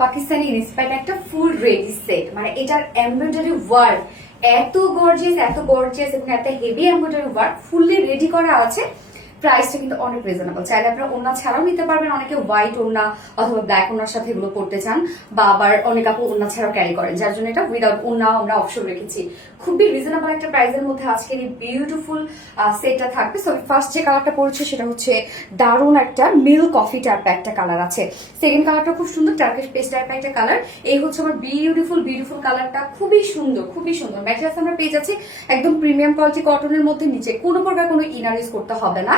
Pakistani inspired একটা full ready set, মানে এটার এমব্রয়ডারি ওয়ার্ক এত গর্জিয়াস এবং এত heavy embroidery work fully ready করা আছে। প্রাইসটা কিন্তু অনেক রিজনেবল। চাইলে আপনারা ওড়না ছাড়াও নিতে পারবেন, অনেকে হোয়াইট ওড়না অথবা ব্ল্যাক ওড়নার সাথে এগুলো করতে চান, বা আবার অনেক আপু ওড়না ছাড়াও ক্যারি করেন, যার জন্য এটা উইদাউট ওড়নাও আমরা অপশন রেখেছি। খুবই রিজনেবল একটা প্রাইসের মধ্যে আজকের এই বিউটিফুল সেটটা থাকবে। সো ফার্স্ট যে কালারটা পড়ছে সেটা হচ্ছে দারুণ একটা মিল্ক কফি টাইপ একটা কালার আছে। সেকেন্ড কালারটা খুব সুন্দর টার্কিশ পেস্ট টাইপ একটা কালার। এই হচ্ছে আমার বিউটিফুল কালারটা, খুবই সুন্দর ম্যাটেরিয়ালস আমরা পেয়ে যাচ্ছি একদম প্রিমিয়াম কোয়ালিটি কটনের মধ্যে। নিচে কোনো প্রকার কোনো ইনার ইউজ করতে হবে না।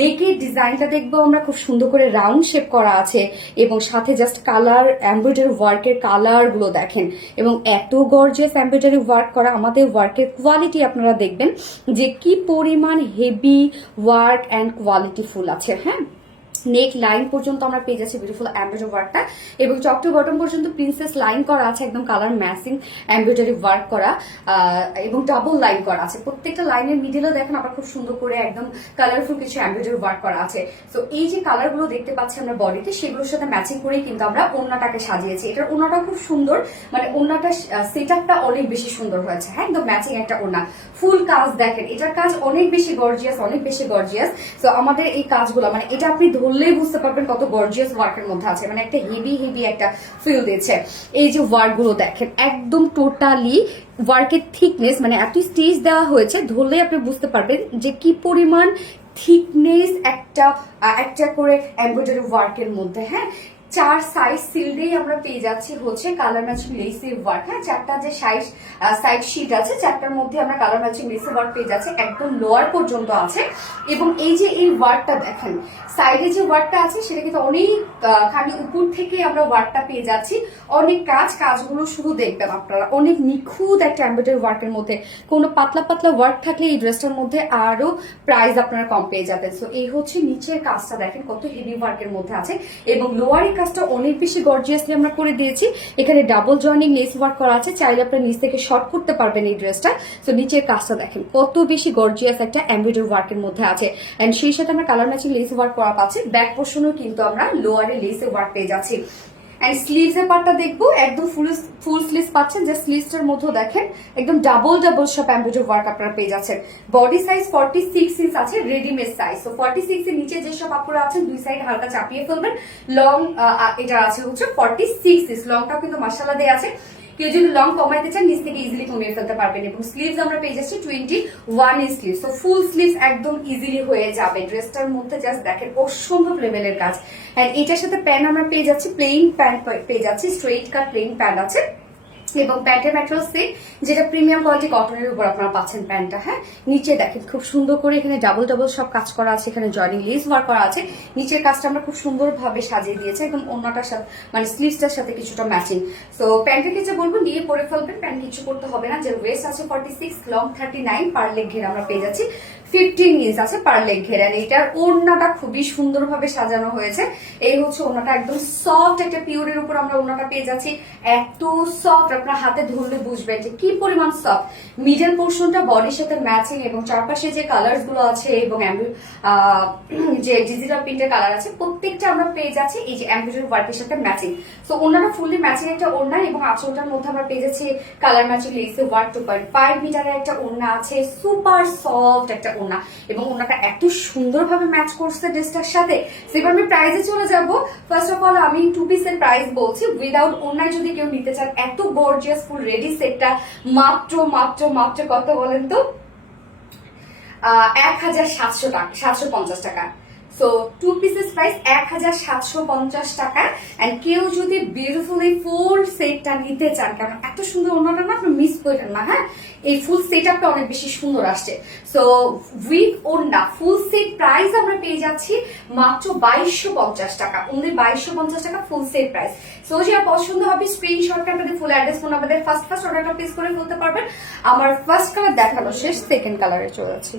নেকের ডিজাইনটা দেখবো আমরা খুব সুন্দর করে রাউন্ড শেপ করা আছে, এবং সাথে জাস্ট কালার এমব্রয়ডারি ওয়ার্কের কালার গুলো দেখেন, এবং এত গর্জিয়াস এমব্রয়ডারি ওয়ার্ক করা। আমাদের ওয়ার্কের কোয়ালিটি আপনারা দেখবেন যে কি পরিমাণ heavy work and quality full আছে। হ্যাঁ, নেক লাইন পর্যন্ত আমরা পেয়ে যাচ্ছি বিউটিফুল এমব্রয়ডারি ওয়ার্কটা, এবং টপ টু বটম পর্যন্ত প্রিন্সেস লাইন করা আছে, একদম কালার ম্যাচিং এমব্রয়ডারি ওয়ার্ক করা, এবং ডাবল লাইন করা আছে। প্রত্যেকটা লাইনের মিডিলেও দেখেন আবার খুব সুন্দর করে একদম কালারফুল কিছু এমব্রয়ডারি ওয়ার্ক করা আছে। তো এই যে কালার গুলো দেখতে পাচ্ছি আমরা বডিতে, সেগুলোর সাথে ম্যাচিং করেই কিন্তু আমরা ওড়নাটাকে সাজিয়েছি। এটার ওড়নাটা খুব সুন্দর, মানে ওড়নাটা সেট আপটা অনেক বেশি সুন্দর হয়েছে। হ্যাঁ, একদম ম্যাচিং একটা ওড়না, ফুল কাজ দেখেন, এটার কাজ অনেক বেশি গর্জিয়াস। তো আমাদের এই কাজগুলো, মানে এটা আপনি ধরলেই বুঝতে পারবেন কত গর্জিয়াস ওয়ার্কের মধ্যে আছে, মানে একটা হেভি একটা ফিল দিচ্ছে। এই যে ওয়ার্ক গুলো দেখেন, একদম টোটালি ওয়ার্কের থিকনেস, মানে এত স্টেজ দেওয়া হয়েছে, ধরলেই আপনি বুঝতে পারবেন যে কি পরিমাণ থিকনেস একটা করে এমব্রয়ডারি ওয়ার্কের মধ্যে। হ্যাঁ, 4 সাইজ সিলডেই আমরা পেয়ে যাচ্ছি হচ্ছে কালার ম্যাচিং লেসি ওয়ার্ক। হ্যাঁ, 4টা যে সাইড শিট আছে, 4টার মধ্যে আমরা কালার ম্যাচিং লেসি ওয়ার্ক পেয়ে যাচ্ছি, একদম লোয়ার পর্যন্ত আছে। এবং এই যে এই ওয়ার্কটা দেখেন, সাইডে যে ওয়ার্কটা আছে সেটা কিন্তু অনেক খালি উপর থেকে আমরা ওয়ার্কটা পেয়ে যাচ্ছি। অনেক কাজগুলো শুধু দেখবেন আপনারা, অনেক নিখুঁত একটা এমব্রয়ডারি ওয়ার্কের মধ্যে। কোনো পাতলা ওয়ার্ক থাকলে এই ড্রেসটার মধ্যে আরো প্রাইস আপনারা কম পেয়ে যাবেন। সো এই হচ্ছে নিচের কাজটা দেখেন কত হেভি ওয়ার্কের মধ্যে আছে, এবং লোয়ারের কাজটা অনেক বেশি গর্জিয়াসলি আমরা করে দিয়েছি। এখানে ডাবল জয়েনিং লেস ওয়ার্ক করা আছে, চাইলে আপনার নিচ থেকে শর্ট করতে পারবেন এই ড্রেসটা। তো নিচের কাজটা দেখেন কত বেশি গর্জিয়াস একটা এমব্রয়ডারি ওয়ার্কের মধ্যে আছে, এন্ড সেই সাথে আমরা কালার ম্যাচিং লেস ওয়ার্ক করা পাচ্ছি। ব্যাক পোর্শনও কিন্তু আমরা লোয়ারে লেস ওয়ার্ক পেয়ে যাচ্ছি। এন্ড স্লিভস এর পার্টটা দেখবো, একদম ফুল স্লিভস পাচ্ছেন, যে স্লিভসটার মধ্যে দেখেন একদম ডাবল সব এমব্রয়ডারি ওয়ার্ক আপনারা পেয়ে যাচ্ছেন। বডি সাইজ 46 ইঞ্চ আছে, রেডিমেড সাইজ। তো 46 এর নিচে যেসব আপনারা আছেন দুই সাইড হালকা চাপিয়ে ফেলবেন। লং এটা আছে হচ্ছে 46 ইঞ্চ, লংটাও কিন্তু মাশাআল্লাহ দেয়া আছে। কেউ যদি লং কমাইতে চান নিচ থেকে ইজিলি কমিয়ে ফেলতে পারবেন। এবং স্লিভস আমরা পেয়ে যাচ্ছি 21 ইঞ্চ স্লিভস। তো ফুল স্লিভস একদম ইজিলি হয়ে যাবে। ড্রেসটার মধ্যে জাস্ট দেখেন অসম্ভব লেভেলের কাজ। এন্ড এটার সাথে প্যান্ট আমরা পেয়ে যাচ্ছি, প্লেন প্যান্ট পেয়ে যাচ্ছি, স্ট্রেইট কাট প্লেন প্যান্ট আছে, এবং প্যান্টের ম্যাটেরিয়াল সেট, যেটা প্রিমিয়াম কোয়ালিটি কটনের উপর আপনারা পাচ্ছেন প্যান্টটা। হ্যাঁ, নিচে দেখেন খুব সুন্দর করে এখানে ডাবল সব কাজ করা আছে, এখানে জয়েনিং লেস ওয়ার্ক করা আছে। নিচের কাজটা আমরা খুব সুন্দরভাবে সাজিয়ে দিয়েছি, একদম ওড়নাটার সাথে মানে স্লিভসটার সাথে কিছুটা ম্যাচিং। তো প্যান্টের ক্ষেত্রে বলবো নিয়ে পরে ফেলবেন, প্যান্ট কিছু করতে হবে না। যে ওয়েস্ট আছে 46, লং 39, পার লেগ ঘের আমরা পেয়ে যাচ্ছি 15 ইঞ্চ আছে পার লেগ ঘের। এটার ওড়নাটা খুবই সুন্দরভাবে সাজানো হয়েছে। এই হচ্ছে ওড়নাটা, একদম সফট একটা পিওরের উপর আমরা ওড়নাটা পেয়ে যাচ্ছি। এত সফট, আপনার হাতে ধরলে বুঝবেন যে কি পরিমাণ সফট। মিডল পোর্শনটা বডির সাথে ম্যাচিং, এবং চারপাশে যে কালার্স গুলো আছে এবং যে ডিজিটাল প্রিন্টের কালার আছে, প্রত্যেকটা আমরা পেয়ে যাচ্ছি এই যে এমব্রয়ডারি ওয়ার্কের সাথে ম্যাচিং। তো ওড়নাটা ফুললি ম্যাচিং একটা ওড়না, এবং আঁচলটার মধ্যে আমরা পেয়ে যাচ্ছি কালার ম্যাচিং লেসে ওয়ার্ক। 2.5 মিটারের একটা ওড়না আছে, সুপার সফট একটা ওড়না, এবং ওড়নাটা এত সুন্দরভাবে ম্যাচ করছে ড্রেসটার সাথে। সেবার আমি প্রাইসে চলে যাব। ফার্স্ট অফ অল আমি 2 পিসের প্রাইস বলছি। উইদাউট ওড়নায় যদি কেউ নিতে চান এত গর্জিয়াস ফুল রেডি সেটটা মাত্র কত বলেন তো? 1700 টাকা, 750 টাকা। সো 2 পিসেস প্রাইস 1750 টাকা। এন্ড কেউ যদি বিউটিফুলি ফুল সেটটা নিতে চান, কারণ এত সুন্দর ওড়নাটা না আপনি মিস করেন না। হ্যাঁ, এই ফুল সেট আপটা অনেক বেশি সুন্দর আসছে। সো উইথ ওড়না ফুল সেট প্রাইস আমরা পেয়ে যাচ্ছি মাত্র 2250 টাকা, অনলি 2250 টাকা ফুল সেট প্রাইস। সো যারা পছন্দ হবে স্ক্রিনশটটা আপনাদের ফুল অ্যাড্রেস ফোন আমাদের ফার্স্ট অর্ডারটা প্লেস করে ফেলতে পারবেন। আমার ফার্স্ট কালার দেখানো শেষ, সেকেন্ড কালারে চলে যাচ্ছি।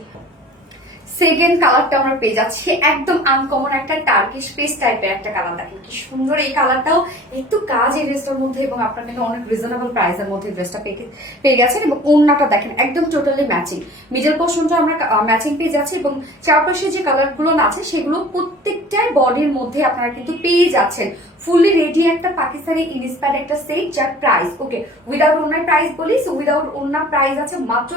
সেকেন্ড কালারটা আমরা পেয়ে যাচ্ছি একদম আনকমন একটা টার্কিশ পেস্ট টাইপের একটা কালার। দেখেন কি সুন্দর এই কালারটাও, একটু কাজ এই ড্রেসটার মধ্যে, এবং আপনার কিন্তু অনেক রিজনেবল প্রাইসের মধ্যে ড্রেসটা পেয়ে গেছেন। এবং ওড়নাটা দেখেন একদম টোটালি ম্যাচিং, মিডল পোর্শনটা আমরা ম্যাচিং পেয়ে যাচ্ছি, এবং চারপাশে যে কালার গুলো আছে সেগুলো প্রত্যেকটাই বডির মধ্যে আপনারা কিন্তু পেয়ে যাচ্ছেন। ফুললি রেডি একটা পাকিস্তানি ইন্সপায়ার্ড একটা সেট, যার প্রাইস ওকে উইদাউট ওনার প্রাইস বলি, সো উইদাউট ওনার প্রাইস আছে মাত্র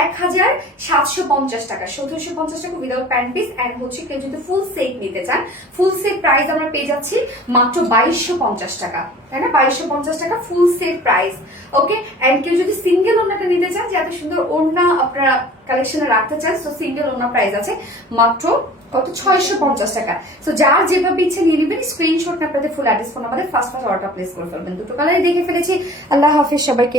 1750 টাকা, 1750 টাকা উইদাউট প্যান্ট পিস। এন্ড হচ্ছে কেউ যদি ফুল সেট নিতে চান, ফুল সেট প্রাইস আমরা পেয়ে যাচ্ছি মাত্র 2250 টাকা, তাই না? 2250 টাকা full set price, okay. And কেউ যদি সিঙ্গেল ওড়নাটা নিতে চান, যে এত সুন্দর ওড়না আপনারা কালেকশনে রাখতে চান, তো সিঙ্গেল ওড়না প্রাইস আছে মাত্র কত 650 টাকা। সো যার যেভাবে ইচ্ছে নিয়ে নেবেন, স্ক্রিনশট আপনাদের ফুল অ্যাড্রেস ফোন আমাদের ফার্স্ট অর্ডার প্লেস করে ফেলবেন। দুটো কালারই দেখে ফেলেছি। আল্লাহ হাফিজ সবাইকে।